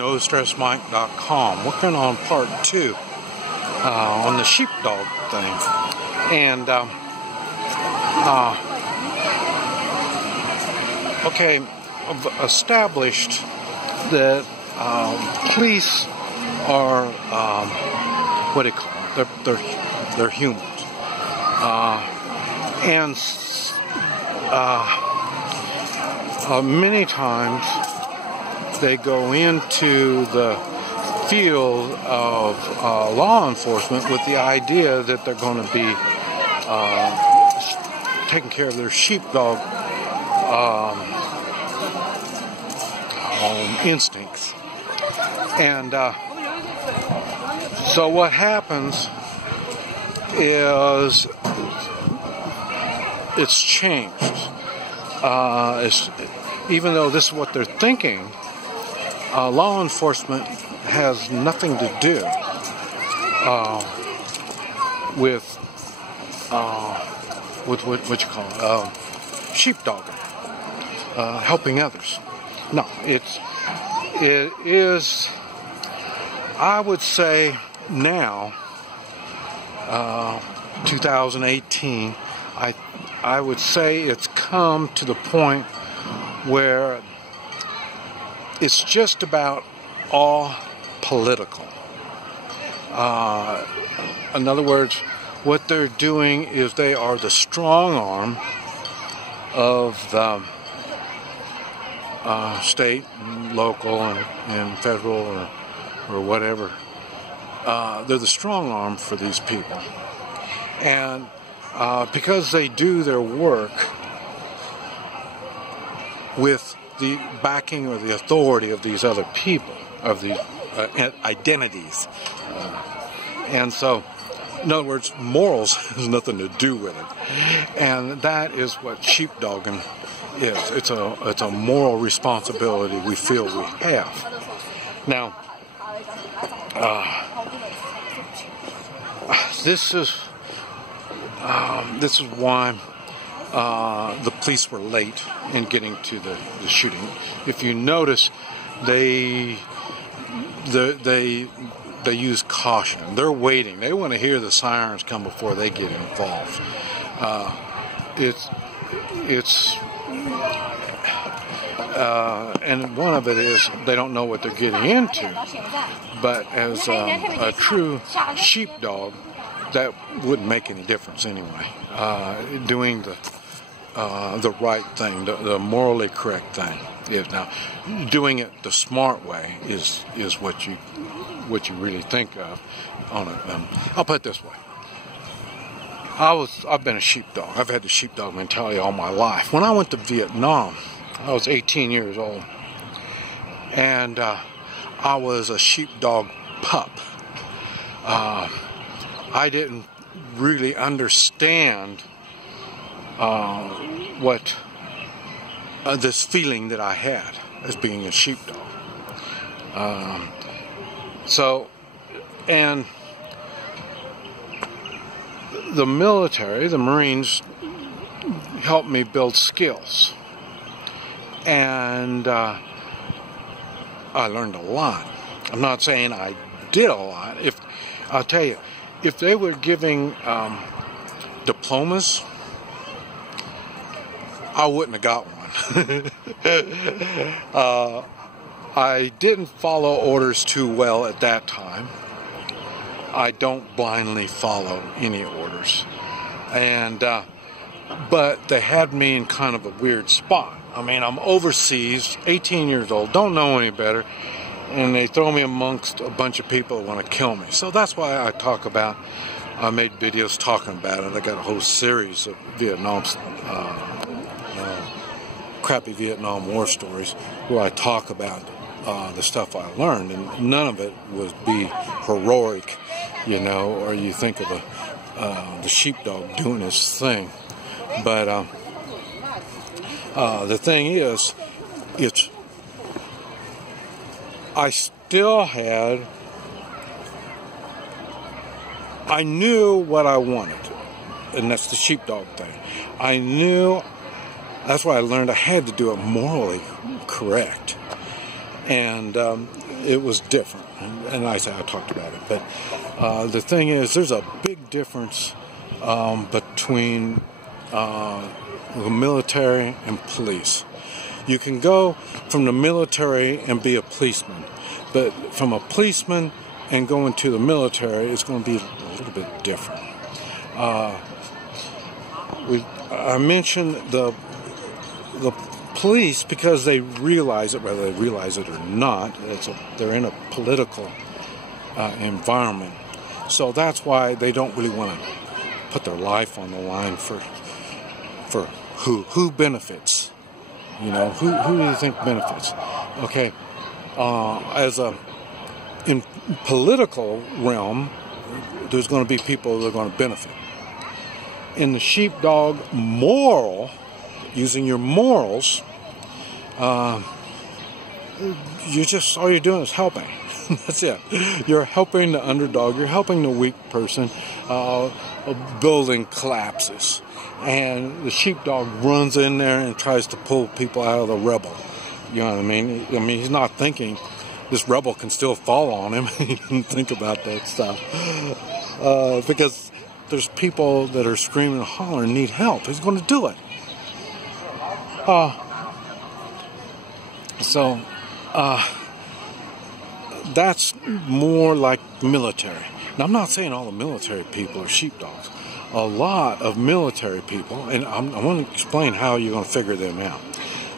NoStressMike.com. Working on part 2 on the sheepdog thing. And, okay, I've established that police are, what do you call them? They're humans. Many times they go into the field of law enforcement with the idea that they're going to be taking care of their sheepdog instincts. And so what happens is it's changed. Even though this is what they're thinking, law enforcement has nothing to do with what you call it, sheepdogging, helping others. No, it is. I would say now, 2018. I would say it's come to the point where it's just about all political. In other words, what they're doing is they are the strong arm of the state, and local, and federal, or whatever. They're the strong arm for these people. And because they do their work with the backing or the authority of these other people, of these identities. And so, in other words, morals has nothing to do with it. And that is what sheepdogging is. It's a moral responsibility we feel we have. Now, this is why the police were late in getting to the shooting. If you notice, they use caution. They're waiting. They want to hear the sirens come before they get involved. And one of it is they don't know what they're getting into. But as a true sheepdog, that wouldn't make any difference anyway. Doing the right thing, the morally correct thing, is now doing it the smart way is what you really think of. I'll put it this way: I've been a sheepdog. I've had the sheepdog mentality all my life. When I went to Vietnam, I was 18 years old, and I was a sheepdog pup. I didn't really understand what this feeling that I had as being a sheepdog. And the military, the Marines, helped me build skills. And I learned a lot. I'm not saying I did a lot. I'll tell you, if they were giving diplomas, I wouldn't have got one. I didn't follow orders too well at that time. I don't blindly follow any orders. But they had me in kind of a weird spot. I mean, I'm overseas, 18 years old, don't know any better, and they throw me amongst a bunch of people that want to kill me. So that's why I made videos talking about it. I got a whole series of crappy Vietnam War stories where I talk about the stuff I learned, and none of it would be heroic, or you think of the sheepdog doing his thing. But the thing is, I knew what I wanted, and that's the sheepdog thing. That's why I learned I had to do it morally correct. And it was different. And I talked about it. But the thing is, there's a big difference between the military and police. You can go from the military and be a policeman, but from a policeman and going to the military, it's going to be a little bit different. I mentioned the police because they realize it, whether they realize it or not. They're in a political environment, so that's why they don't really want to put their life on the line for who benefits. You know, who do you think benefits? Okay, in political realm, there's going to be people that are going to benefit. In the sheepdog moral, using your morals, all you're doing is helping. That's it. You're helping the underdog. You're helping the weak person. A building collapses, and the sheepdog runs in there and tries to pull people out of the rubble. You know what I mean? He's not thinking this rebel can still fall on him. He didn't think about that stuff. Because there's people that are screaming and hollering, need help. He's going to do it. That's more like military. Now, I'm not saying all the military people are sheepdogs. A lot of military people, and I want to explain how you're going to figure them out.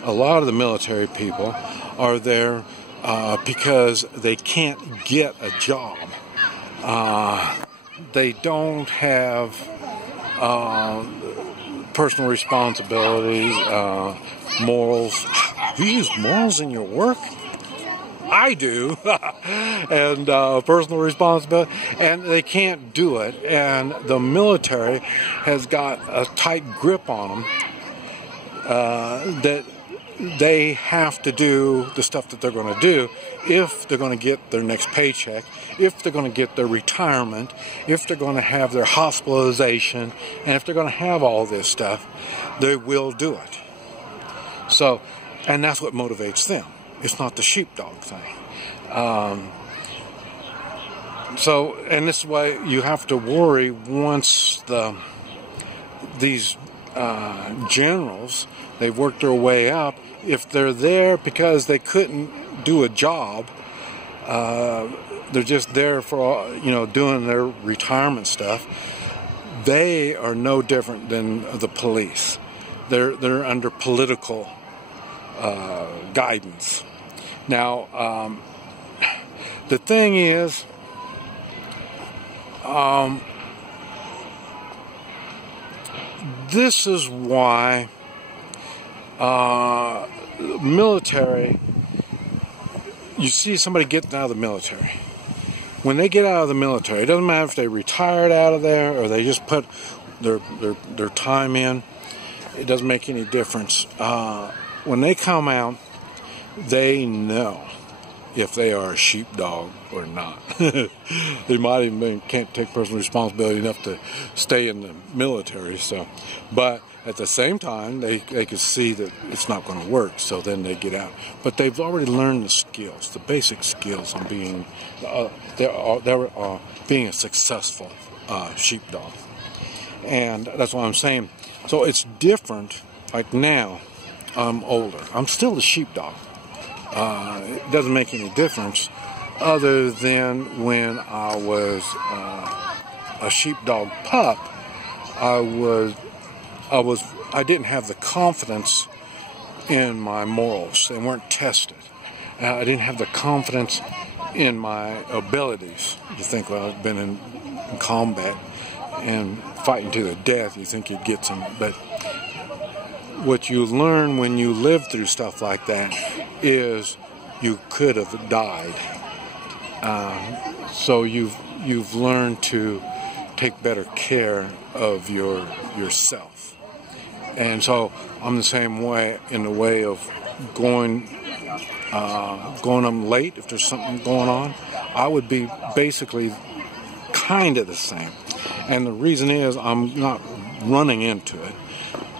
A lot of the military people are there because they can't get a job. They don't have personal responsibilities, morals. You use morals in your work? I do. And personal responsibility. And they can't do it. And the military has got a tight grip on them that they have to do the stuff that they're going to do if they're going to get their next paycheck, if they're going to get their retirement, if they're going to have their hospitalization, and if they're going to have all this stuff, they will do it. So, and that's what motivates them. It's not the sheepdog thing. And this is why you have to worry once these generals, they've worked their way up. If they're there because they couldn't do a job, they're just there for, doing their retirement stuff. They are no different than the police. They're under political guidance. Now, the thing is, this is why military, you see somebody getting out of the military. When they get out of the military, it doesn't matter if they retired out of there or they just put their time in. It doesn't make any difference. When they come out, they know if they are a sheepdog or not. They might even can't take personal responsibility enough to stay in the military. But at the same time, they can see that it's not going to work, so then they get out. But they've already learned the skills, the basic skills on being being a successful sheepdog. And that's what I'm saying. So it's different. Like now, I'm older. I'm still a sheepdog. It doesn't make any difference other than when I was a sheepdog pup. I didn't have the confidence in my morals. They weren't tested. I didn't have the confidence in my abilities. You think, well, I've been in combat and fighting to the death, you think you'd get some. But what you learn when you live through stuff like that is you could have died. So you've learned to take better care of yourself. And so I'm the same way in the way of going late if there's something going on. I would be basically kind of the same. And the reason is I'm not running into it.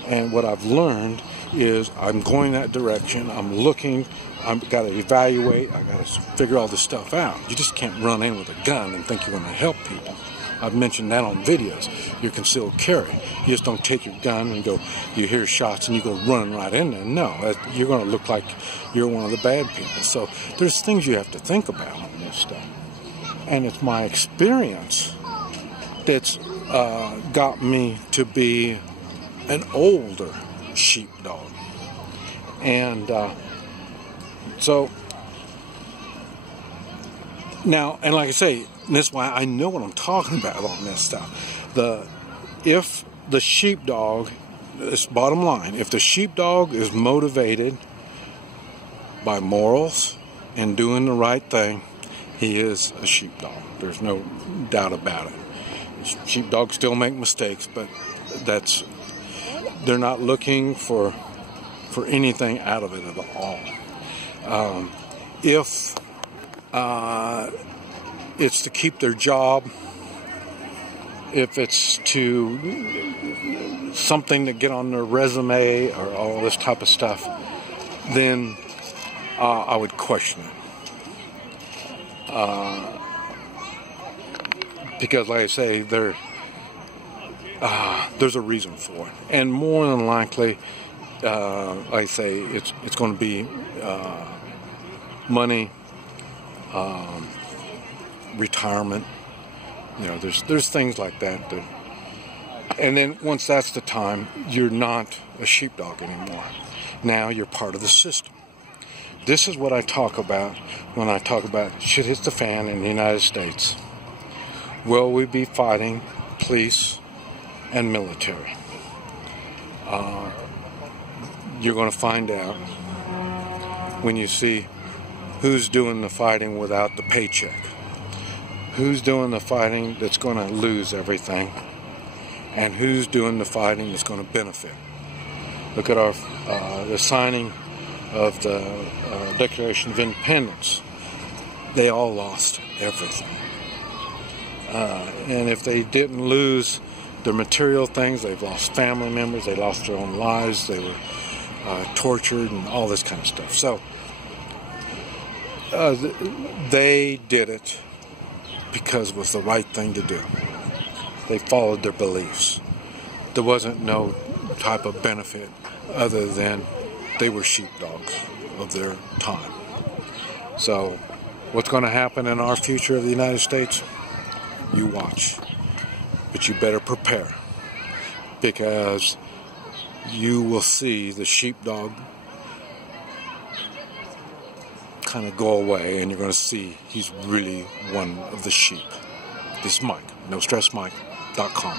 And what I've learned is I'm going that direction. I'm looking I've got to evaluate. I've got to figure all this stuff out. You just can't run in with a gun and think you're going to help people. I've mentioned that on videos. You're concealed carry. You just don't take your gun and go, you hear shots and you go running right in there. No, you're going to look like you're one of the bad people. So there's things you have to think about on this stuff. And it's my experience that's got me to be an older sheepdog. And so now, and like I say, this is why I know what I'm talking about on this stuff. If the sheepdog, this bottom line, if the sheepdog is motivated by morals and doing the right thing, he is a sheepdog. There's no doubt about it. Sheepdogs still make mistakes, but they're not looking for anything out of it at all. If it's to keep their job, if it's to something to get on their resume or all this type of stuff, then I would question it. Because like I say, there's a reason for it. And more than likely, like I say, it's going to be money, retirement. You know, there's things like that. And then once that's the time, you're not a sheepdog anymore. Now you're part of the system. This is what I talk about when I talk about shit hits the fan in the United States. Will we be fighting police and military? You're going to find out when you see who's doing the fighting without the paycheck. Who's doing the fighting that's going to lose everything, and who's doing the fighting that's going to benefit. Look at the signing of the Declaration of Independence. They all lost everything. And if they didn't lose their material things, they've lost family members, they lost their own lives, they were tortured and all this kind of stuff. So they did it because it was the right thing to do. They followed their beliefs. There wasn't no type of benefit other than they were sheepdogs of their time. So what's going to happen in our future of the United States? You watch. But you better prepare, because you will see the sheepdog kind of go away, and you're going to see he's really one of the sheep. This is Mike, NoStressMike.com.